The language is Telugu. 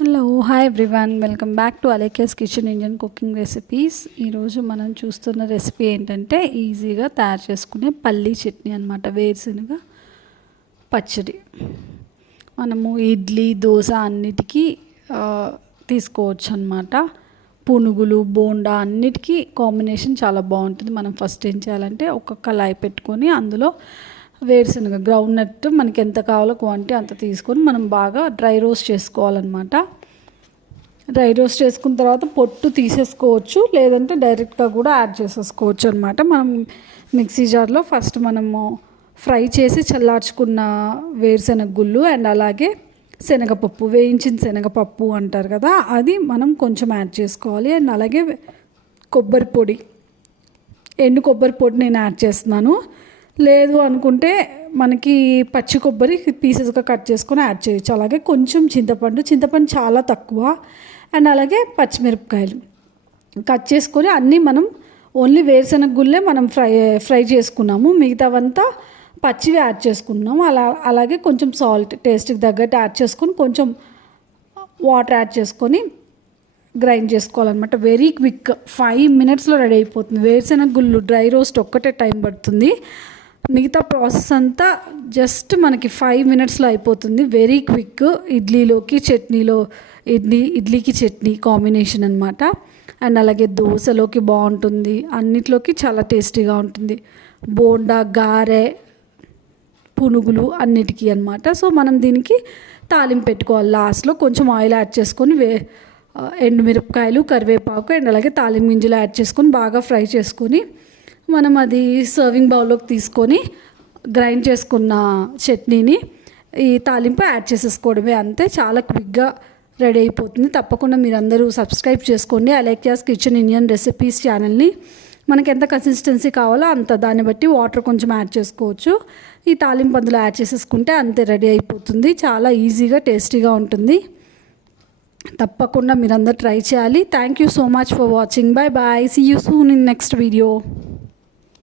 Hello hi everyone, welcome back to Alekhya's kitchen Indian cooking recipes. ఈరోజు మనం చూస్తున్న రెసిపీ ఏంటంటే ఈజీగా తయారు చేసుకునే పల్లీ చట్నీ అనమాట. వేరుశనగ పచ్చడి మనము ఇడ్లీ దోశ అన్నిటికీ తీసుకోవచ్చు అనమాట. పునుగులు బోండా అన్నిటికీ కాంబినేషన్ చాలా బాగుంటుంది. మనం ఫస్ట్ ఏం చేయాలంటే ఒక కళాయి పెట్టుకొని అందులో వేరుశనగ గ్రౌండ్ నట్ మనకి ఎంత కావాలో క్వాంటిటీ అంత తీసుకొని మనం బాగా డ్రై రోస్ట్ చేసుకోవాలన్నమాట. డ్రై రోస్ట్ చేసుకున్న తర్వాత పొట్టు తీసేసుకోవచ్చు, లేదంటే డైరెక్ట్గా కూడా యాడ్ చేసేసుకోవచ్చు అనమాట. మనం మిక్సీ జార్లో ఫస్ట్ మనము ఫ్రై చేసి చల్లార్చుకున్న వేరుశనగ గుళ్ళు అండ్ అలాగే శనగపప్పు, వేయించిన శనగపప్పు అంటారు కదా, అది మనం కొంచెం యాడ్ చేసుకోవాలి. అండ్ అలాగే కొబ్బరి పొడి, ఎండు కొబ్బరి పొడి నేను యాడ్ చేస్తున్నాను. లేదు అనుకుంటే మనకి పచ్చి కొబ్బరి పీసెస్గా కట్ చేసుకొని యాడ్ చేయొచ్చు. అలాగే కొంచెం చింతపండు చాలా తక్కువ, అండ్ అలాగే పచ్చిమిరపకాయలు కట్ చేసుకొని అన్నీ మనం ఓన్లీ వేరుశనగ గుళ్ళే మనం ఫ్రై చేసుకున్నాము. మిగతావంతా పచ్చివి యాడ్ చేసుకున్నాము. అలాగే కొంచెం సాల్ట్ టేస్ట్కి తగ్గట్టు యాడ్ చేసుకొని కొంచెం వాటర్ యాడ్ చేసుకొని గ్రైండ్ చేసుకోవాలన్నమాట. వెరీ క్విక్, 5 minutesలో రెడీ అయిపోతుంది. వేరుశనగ గుళ్ళు డ్రై రోస్ట్ ఒక్కటే టైం పడుతుంది, మిగతా ప్రాసెస్ అంతా జస్ట్ మనకి 5 minutesలో అయిపోతుంది. Very quick. ఇడ్లీలోకి చట్నీలో ఇడ్లీకి చట్నీ కాంబినేషన్ అనమాట. అండ్ అలాగే దోశలోకి బాగుంటుంది, అన్నిట్లోకి చాలా టేస్టీగా ఉంటుంది. బోండా, గారె, పునుగులు అన్నిటికీ అనమాట. సో మనం దీనికి తాలింపు పెట్టుకోవాలి. లాస్ట్లో కొంచెం ఆయిల్ యాడ్ చేసుకొని ఎండుమిరపకాయలు, కరివేపాకు అండ్ అలాగే తాలింపు గింజలు యాడ్ చేసుకొని బాగా ఫ్రై చేసుకొని మనం అది సర్వింగ్ బౌల్లోకి తీసుకొని గ్రైండ్ చేసుకున్న చట్నీని ఈ తాలింపు యాడ్ చేసేసుకోవడమే. అంతే, చాలా క్విక్గా రెడీ అయిపోతుంది. తప్పకుండా మీరందరూ సబ్స్క్రైబ్ చేసుకోండి అలేఖ్యాస్ కిచెన్ ఇండియన్ రెసిపీస్ ఛానల్ని. మనకి ఎంత కన్సిస్టెన్సీ కావాలో అంత, దాన్ని బట్టి వాటర్ కొంచెం యాడ్ చేసుకోవచ్చు. ఈ తాలింపు అందులో యాడ్ చేసేసుకుంటే అంతే, రెడీ అయిపోతుంది. చాలా ఈజీగా టేస్టీగా ఉంటుంది. తప్పకుండా మీరందరూ ట్రై చేయాలి. Thank you so much for watching. Bye bye, see you soon in next video.